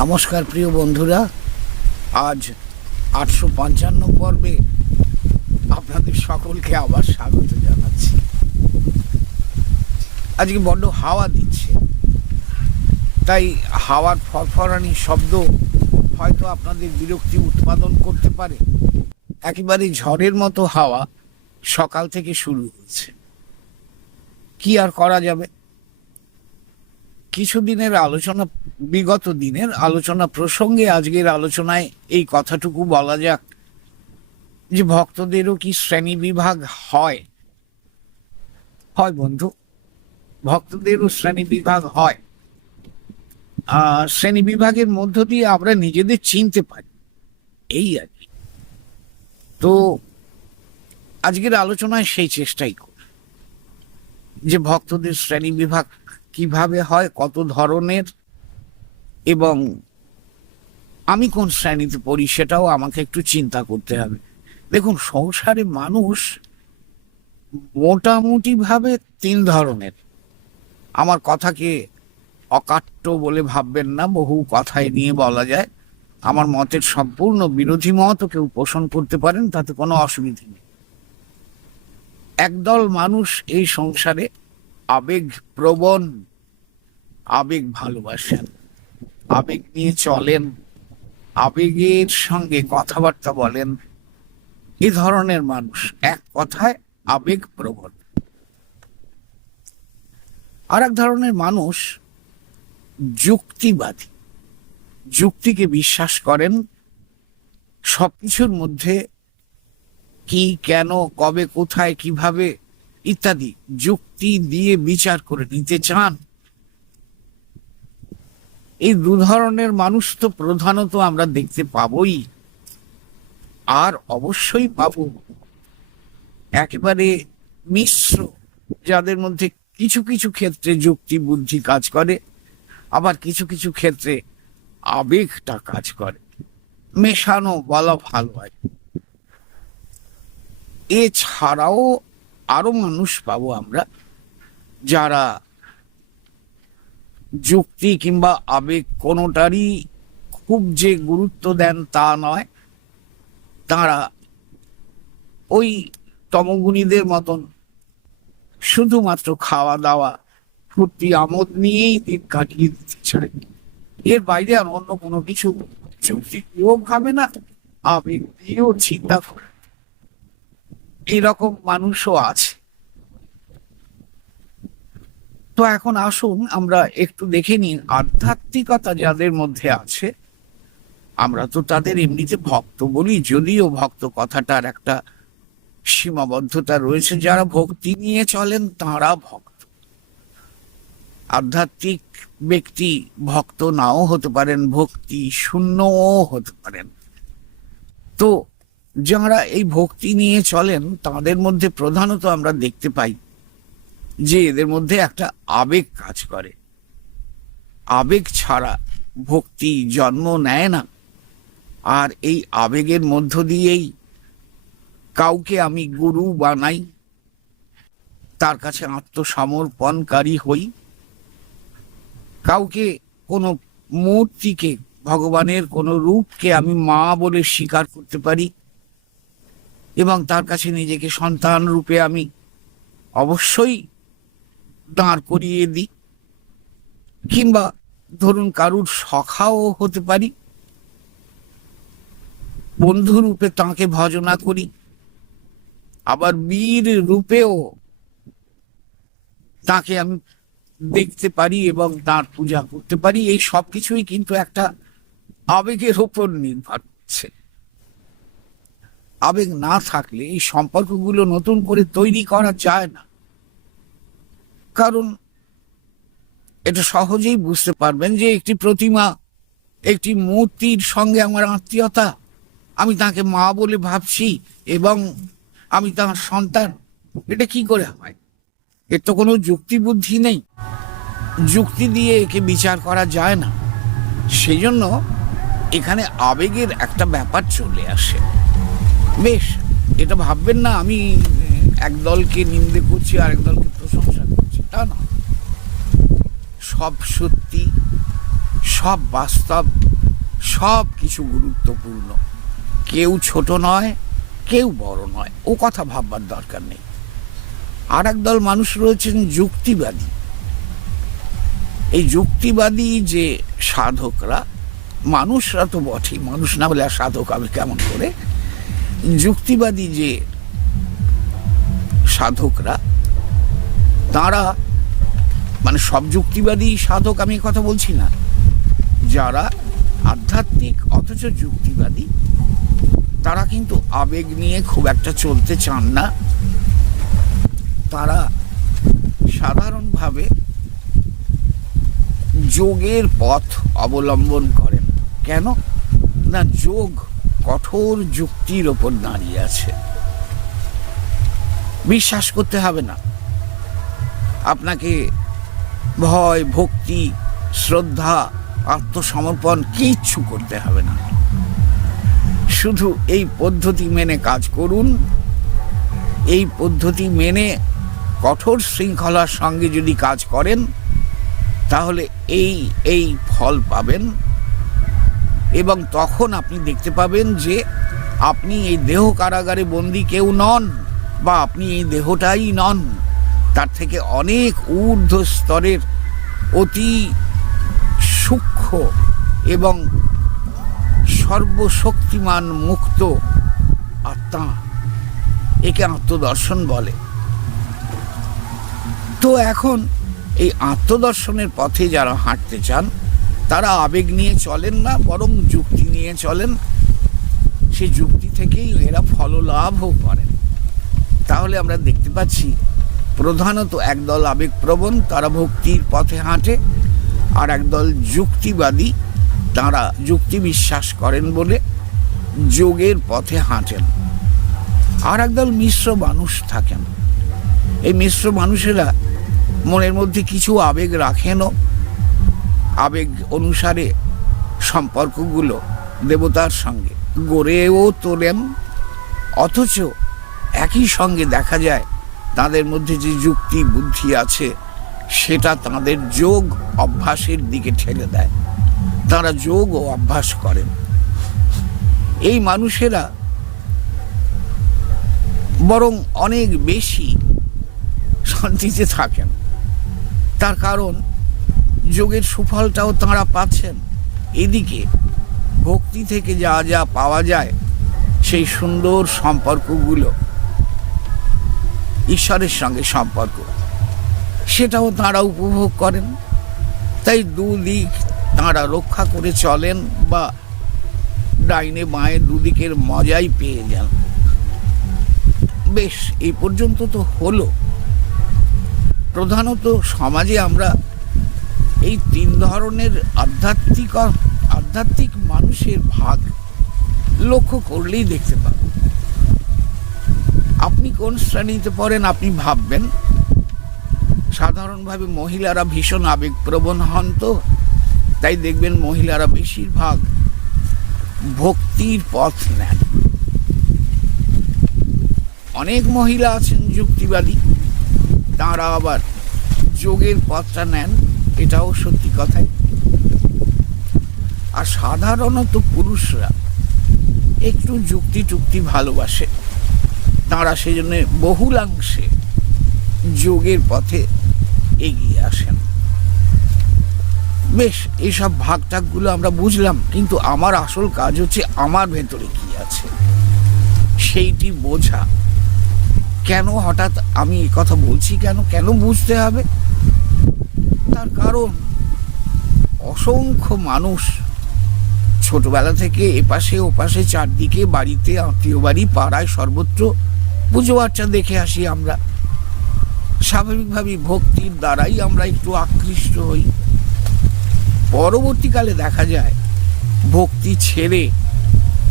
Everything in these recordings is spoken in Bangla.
নমস্কার প্রিয় বন্ধুরা, আজ আটশো পঞ্চান্ন পর্বে আপনাদের সকলকে আবার স্বাগত জানাচ্ছি। আজকে বড্ড হাওয়া দিচ্ছে, তাই হাওয়ার ফরফরানি শব্দ হয়তো আপনাদের বিরক্তি উৎপাদন করতে পারে। একেবারে ঝড়ের মতো হাওয়া সকাল থেকে শুরু হচ্ছে কি আর করা যাবে? কিছুদিনের আলোচনা, বিগত দিনের আলোচনা প্রসঙ্গে আজকের আলোচনায় এই কথাটুকু বলা যাক যে ভক্তদেরও কি শ্রেণি বিভাগ হয়? হয় বন্ধু, ভক্তদেরও শ্রেণি বিভাগ হয়। শ্রেণি বিভাগের মধ্য দিয়ে আমরা নিজেদের চিনতে পারি, এই আর কি। তো আজকের আলোচনায় সেই চেষ্টাই করি যে ভক্তদের শ্রেণি বিভাগ কীভাবে হয়, কত ধরনের, এবং আমি কোন শ্রেণীতে পড়ি সেটাও আমাকে একটু চিন্তা করতে হবে। দেখুন, সংসারে মানুষ মোটামুটি ভাবে তিন ধরনের। আমার কথাকে অকাট্য বলে ভাববেন না, বহু কথায় নিয়ে বলা যায়। আমার মতের সম্পূর্ণ বিরোধী মতও কেউ পোষণ করতে পারেন, তাতে কোনো অসুবিধে নেই। একদল মানুষ এই সংসারে আবেগ প্রবণ, আবেগ ভালোবাসেন, আবেগ নিয়ে চলেন, আবেগের সঙ্গে কথাবার্তা বলেন। এ ধরনের মানুষ এক কথায় আবেগ প্রবণ। আর এক ধরনের মানুষ যুক্তিবাদী। যুক্তিকে বিশ্বাস করেন, সবকিছুর মধ্যে কি, কেন, কবে, কোথায়, কীভাবে ইত্যাদি যুক্তি দিয়ে বিচার করে নিতে চান? এই দু ধরনের মানুষ তো প্রধানত আমরা দেখতে পাবই। আর অবশ্যই পাব। একেবারে মিশ্র, যাদের মধ্যে কিছু কিছু ক্ষেত্রে যুক্তি বুদ্ধি কাজ করে, আবার কিছু কিছু ক্ষেত্রে আবেগটা কাজ করে। মেশানো বলা ভালো হয়। এছাড়াও আরও মানুষ পাবো আমরা যারা যুক্তি কিংবা আবেগ কোনোটারই খুব যে গুরুত্ব দেন তা নয়। তারা ওই তমগুণীদের মতন শুধুমাত্র খাওয়া দাওয়া ফুর্তি, আমোদ নিয়েই দিন কাটিয়ে দিতে চায়। এর বাইরে আর অন্য কোনো কিছু যুক্তি দিয়েও ভাবে না, আবেগ দিয়েও চিন্তা করে। এরকম মানুষও আছে। তো এখন আসুন, আমরা একটু দেখে নিন আধ্যাত্মিকতা যাদের মধ্যে আছে, আমরা তো তাদের এমনিতে ভক্ত বলি, যদিও ভক্ত কথাটার একটা সীমাবদ্ধতা রয়েছে। যারা ভক্তি নিয়ে চলেন, তারা ভক্ত। আধ্যাত্মিক ব্যক্তি ভক্ত নাও হতে পারেন, ভক্তি শূন্যও হতে পারেন। তো যারা এই ভক্তি নিয়ে চলেন, তাদের মধ্যে প্রধানত আমরা দেখতে পাই যে এদের মধ্যে একটা আবেগ কাজ করে। আবেগ ছাড়া ভক্তি জন্ম নেয় না। আর এই আবেগের মধ্য দিয়েই কাউকে আমি গুরু বানাই, তার কাছে আত্মসমর্পণকারী হই। কাউকে কোনো মূর্তিকে, ভগবানের কোনো রূপকে আমি মা বলে স্বীকার করতে পারি এবং তার কাছে নিজেকে সন্তান রূপে আমি অবশ্যই দাঁড় করিয়ে দিই। কিংবা ধরুন কারুর সখাও হতে পারি। বন্ধু রূপে তাঁকে ভজনা করি। আবার বীর রূপেও তাকে আমি দেখতে পারি এবং তার পূজা করতে পারি। এই সব কিছুই কিন্তু একটা আবেগের ওপর নির্ভর করছে। আবেগ না থাকলে এই সম্পর্কগুলো নতুন করে তৈরি করা যায় না। কারণ এটা সহজেই বুঝতে পারবেন যে একটি প্রতিমা, একটি মূর্তির সঙ্গে আমার আত্মীয়তা, আমি তাকে মা বলে ভাবছি এবং আমি তার সন্তান, এটা কি করে হয়? এর তো কোনো যুক্তি বুদ্ধি নেই। যুক্তি দিয়ে একে বিচার করা যায় না। সেজন্য এখানে আবেগের একটা ব্যাপার চলে আসে। বেশ, এটা ভাববেন না, আমি এক দলকে নিন্দে করছি আর দলকে প্রশংসা করছি, তা না। সব সত্যি, সব বাস্তব, সব কিছু গুরুত্বপূর্ণ। কেউ ছোট নয়, কেউ বড় নয়, ও কথা ভাববার দরকার নেই। আর দল মানুষ রয়েছেন যুক্তিবাদী। এই যুক্তিবাদী যে সাধকরা, মানুষরা তো বটেই, মানুষ না বলে আর সাধক আমি কেমন করে? যুক্তিবাদী যে সাধকরা, তারা মানে সব যুক্তিবাদী সাধক আমি কথা বলছি না, যারা আধ্যাত্মিক অথচ যুক্তিবাদী, তারা কিন্তু আবেগ নিয়ে খুব একটা চলতে চান না। তারা সাধারণভাবে যোগের পথ অবলম্বন করেন। কেন? না, যোগ কঠোর যুক্তির ওপর দাঁড়িয়ে আছে। বিশ্বাস করতে হবে না। আপনাকে ভয়, ভক্তি, শ্রদ্ধা, আত্মসমর্পণ কিচ্ছু করতে হবে না। শুধু এই পদ্ধতি মেনে কাজ করুন। এই পদ্ধতি মেনে কঠোর শৃঙ্খলার সঙ্গে যদি কাজ করেন, তাহলে এই এই ফল পাবেন। এবং তখন আপনি দেখতে পাবেন যে আপনি এই দেহ কারাগারে বন্দি কেউ নন বা আপনি এই দেহটাই নন। তার থেকে অনেক ঊর্ধ্ব স্তরের অতি সূক্ষ্ম এবং সর্বশক্তিমান মুক্ত আত্মা একে আত্মদর্শন বলে। তো এখন এই আত্মদর্শনের পথে যারা হাঁটতে চান তারা আবেগ নিয়ে চলেন না, বরং যুক্তি নিয়ে চলেন। সে যুক্তি থেকেই এরা ফললাভও করেন তাহলে আমরা দেখতে পাচ্ছি, প্রধানত একদল আবেগপ্রবণ, তারা ভক্তির পথে হাঁটে, আর একদল যুক্তিবাদী, তারা যুক্তি বিশ্বাস করেন বলে যোগের পথে হাঁটেন। আর একদল মিশ্র মানুষ থাকেন। এই মিশ্র মানুষেরা মনের মধ্যে কিছু আবেগ রাখেনও আবেগ অনুসারে সম্পর্কগুলো দেবতার সঙ্গে গড়েও তোলেন। অথচ একই সঙ্গে দেখা যায়, তাদের মধ্যে যে যুক্তি বুদ্ধি আছে, সেটা তাদের যোগ অভ্যাসের দিকে ঠেলে দেয়। তারা যোগ ও অভ্যাস করেন। এই মানুষেরা বরং অনেক বেশি শান্তিতে থাকেন। তার কারণ যোগের সুফলটাও তাঁরা পাচ্ছেন। এদিকে ভক্তি থেকে যা যা পাওয়া যায়, সেই সুন্দর সম্পর্কগুলো ঈশ্বরের সঙ্গে সম্পর্ক। সেটাও তাঁরা উপভোগ করেন। তাই দুদিক তাঁরা রক্ষা করে চলেন বা ডাইনে বাঁয়ে দুদিকের মজাই পেয়ে যান। বেশ এই পর্যন্ত তো হলো। প্রধানত সমাজে আমরা এই তিন ধরনের আধ্যাত্মিক আধ্যাত্মিক মানুষের ভাগ লক্ষ্য করলেই দেখতে পাব। আপনি কোন শ্রেণীতে পড়েন আপনি ভাববেন। সাধারণভাবে মহিলারা ভীষণ আবেগপ্রবণ হন তো, তাই দেখবেন মহিলারা বেশিরভাগ ভক্তির পথ নেন। অনেক মহিলা আছেন যুক্তিবাদী, তাঁরা আবার যোগের পথটা নেন। এটাও সত্যি কথাই। আর সাধারণত পুরুষরা একটু যুক্তি টুক্তি ভালোবাসে। তাঁরা সেজন্য বহুলাংশে যোগের পথে এগিয়ে আসেন। বেশ এইসব ভাগ ভাগটাকগুলো আমরা বুঝলাম, কিন্তু আমার আসল কাজ হচ্ছে আমার ভেতরে কি আছে। সেইটি বোঝা। কেন হঠাৎ আমি কথা বলছি? কেন কেন বুঝতে হবে? তার কারণ? অসংখ্য মানুষ ছোটবেলা থেকে এপাশে ওপাশে চারদিকে বাড়িতে আত্মীয় বাড়ি পাড়ায় সর্বত্র পুজো আর্চা দেখে আসি আমরা। স্বাভাবিকভাবেই ভক্তির দ্বারাই আমরা একটু আকৃষ্ট হই। পরবর্তীকালে দেখা যায়, ভক্তি ছেড়ে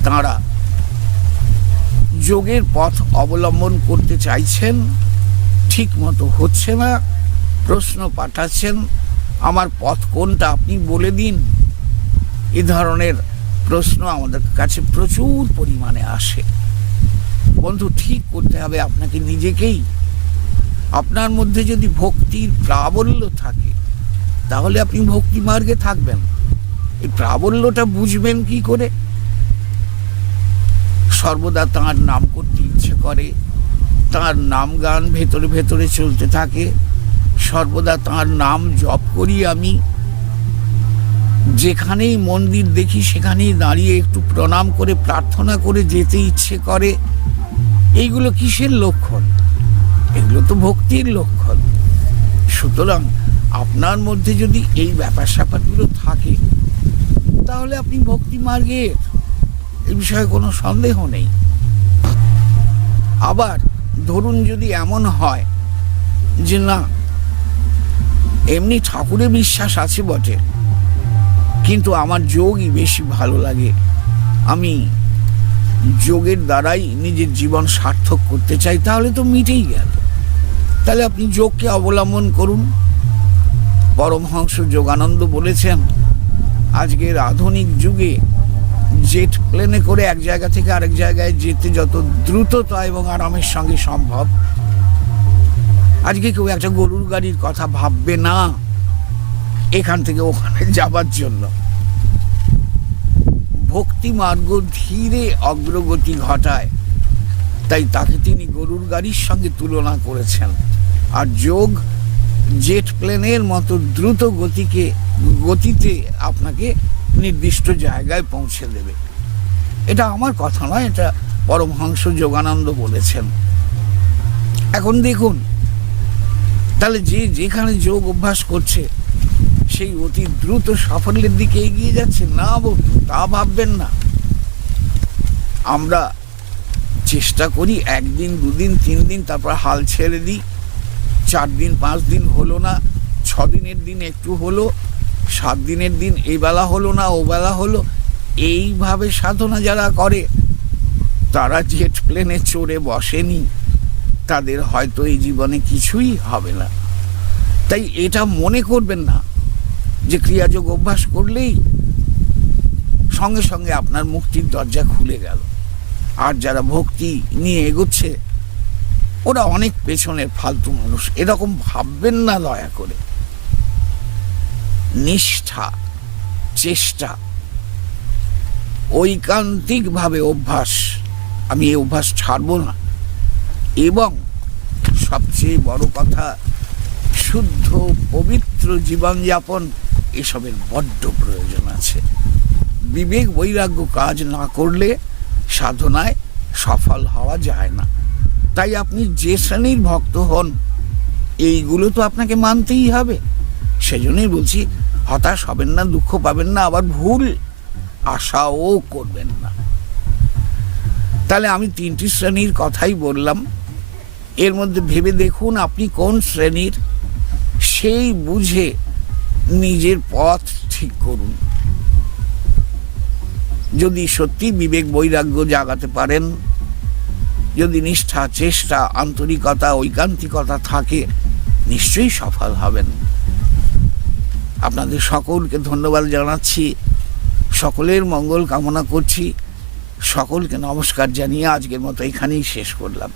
তাঁরা যোগের পথ অবলম্বন করতে চাইছেন ঠিক মতো হচ্ছে না, প্রশ্ন পাঠাচ্ছেন আমার পথ কোনটা আপনি বলে দিন। এ ধরনের প্রশ্ন আমাদের কাছে প্রচুর পরিমাণে আসে। বন্ধু, ঠিক করতে হবে আপনাকে নিজেকেই। আপনার মধ্যে যদি ভক্তির প্রাবল্য থাকে, তাহলে আপনি ভক্তি মার্গে থাকবেন। এই প্রাবল্যটা বুঝবেন কি করে? সর্বদা তাঁর নাম করতে ইচ্ছে করে, তাঁর নাম গান ভেতরে ভেতরে চলতে থাকে। সর্বদা তাঁর নাম জপ করি আমি। যেখানেই মন্দির দেখি, সেখানেই দাঁড়িয়ে একটু প্রণাম করে, প্রার্থনা করে যেতে ইচ্ছে করে। এইগুলো কিসের লক্ষণ? এগুলো তো ভক্তির লক্ষণ। সুতরাং আপনার মধ্যে যদি এই ব্যাপার স্যাপারগুলো থাকে, তাহলে আপনি ভক্তি মার্গের এ বিষয়ে কোনো সন্দেহ নেই। আবার ধরুন যদি এমন হয় যে না এমনি ঠাকুরে বিশ্বাস আছে বটে। কিন্তু আমার যোগই বেশি ভালো লাগে। আমি যোগের দ্বারাই নিজের জীবন সার্থক করতে চাই, তাহলে তো মিটেই গেল। তাহলে আপনি যোগকে অবলম্বন করুন। পরমহংস যোগানন্দ বলেছেন, আজকের আধুনিক যুগে জেট প্লেনে করে এক জায়গা থেকে আরেক জায়গায় যেতে যত দ্রুততা এবং আরামের সঙ্গে সম্ভব আজকে কেউ একটা গরুর গাড়ির কথা ভাববে না। এখান থেকে ওখানে যাবার জন্য। ভক্তি মার্গ ধীরে অগ্রগতি ঘটায়। তাই তাকে তিনি গরুর গাড়ির সঙ্গে তুলনা করেছেন। আর যোগ জেট প্লেনের মতো দ্রুত গতিকে, গতিতে আপনাকে নির্দিষ্ট জায়গায় পৌঁছে দেবে। এটা আমার কথা নয়, এটা পরমহংস যোগানন্দ বলেছেন। এখন দেখুন তাহলে যে যেখানে যোগ অভ্যাস করছে, সেই অতি দ্রুত সাফল্যের দিকে এগিয়ে যাচ্ছে। না বন্ধু তা ভাববেন না। আমরা চেষ্টা করি, একদিন, দুদিন তিন দিন তারপর হাল ছেড়ে দিই। চার দিন পাঁচ দিন হলো না ছ দিনের দিন একটু হলো সাত দিনের দিন এই বেলা হলো না, ও বেলা হলো। এইভাবে সাধনা যারা করে, তারা জেট প্লেনে চড়ে বসেনি। তাদের হয়তো এই জীবনে কিছুই হবে না। তাই এটা মনে করবেন না যে ক্রিয়াযোগ অভ্যাস করলেই সঙ্গে সঙ্গে আপনার মুক্তির দরজা খুলে গেল। আর যারা ভক্তি নিয়ে এগোচ্ছে, ওরা অনেক পেছনের ফালতু মানুষ। এরকম ভাববেন না দয়া করে। নিষ্ঠা, চেষ্টা, ঐকান্তিকভাবে অভ্যাস। আমি এই অভ্যাস ছাড়বো না। এবং সবচেয়ে বড় কথা, শুদ্ধ, পবিত্র জীবনযাপন এসবের বড্ড প্রয়োজন আছে। বিবেক বৈরাগ্য কাজ না করলে সাধনায় সফল হওয়া যায় না। তাই আপনি যে শ্রেণির ভক্ত হন, এইগুলো তো আপনাকে মানতেই হবে। সেজন্যই বলছি, হতাশ হবেন না, দুঃখ পাবেন না, আবার ভুল আশাও করবেন না। তাহলে আমি তিনটি শ্রেণির কথাই বললাম। এর মধ্যে ভেবে দেখুন আপনি কোন শ্রেণির, সেই বুঝে নিজের পথ ঠিক করুন। যদি সত্যি বিবেক বৈরাগ্য জাগাতে পারেন, যদি নিষ্ঠা, চেষ্টা, আন্তরিকতা, ঐকান্তিকতা থাকে, নিশ্চয়ই সফল হবেন। আপনাদের সকলকে ধন্যবাদ জানাচ্ছি। সকলের মঙ্গল কামনা করছি। সকলকে নমস্কার জানিয়ে আজকের মতো এখানেই শেষ করলাম।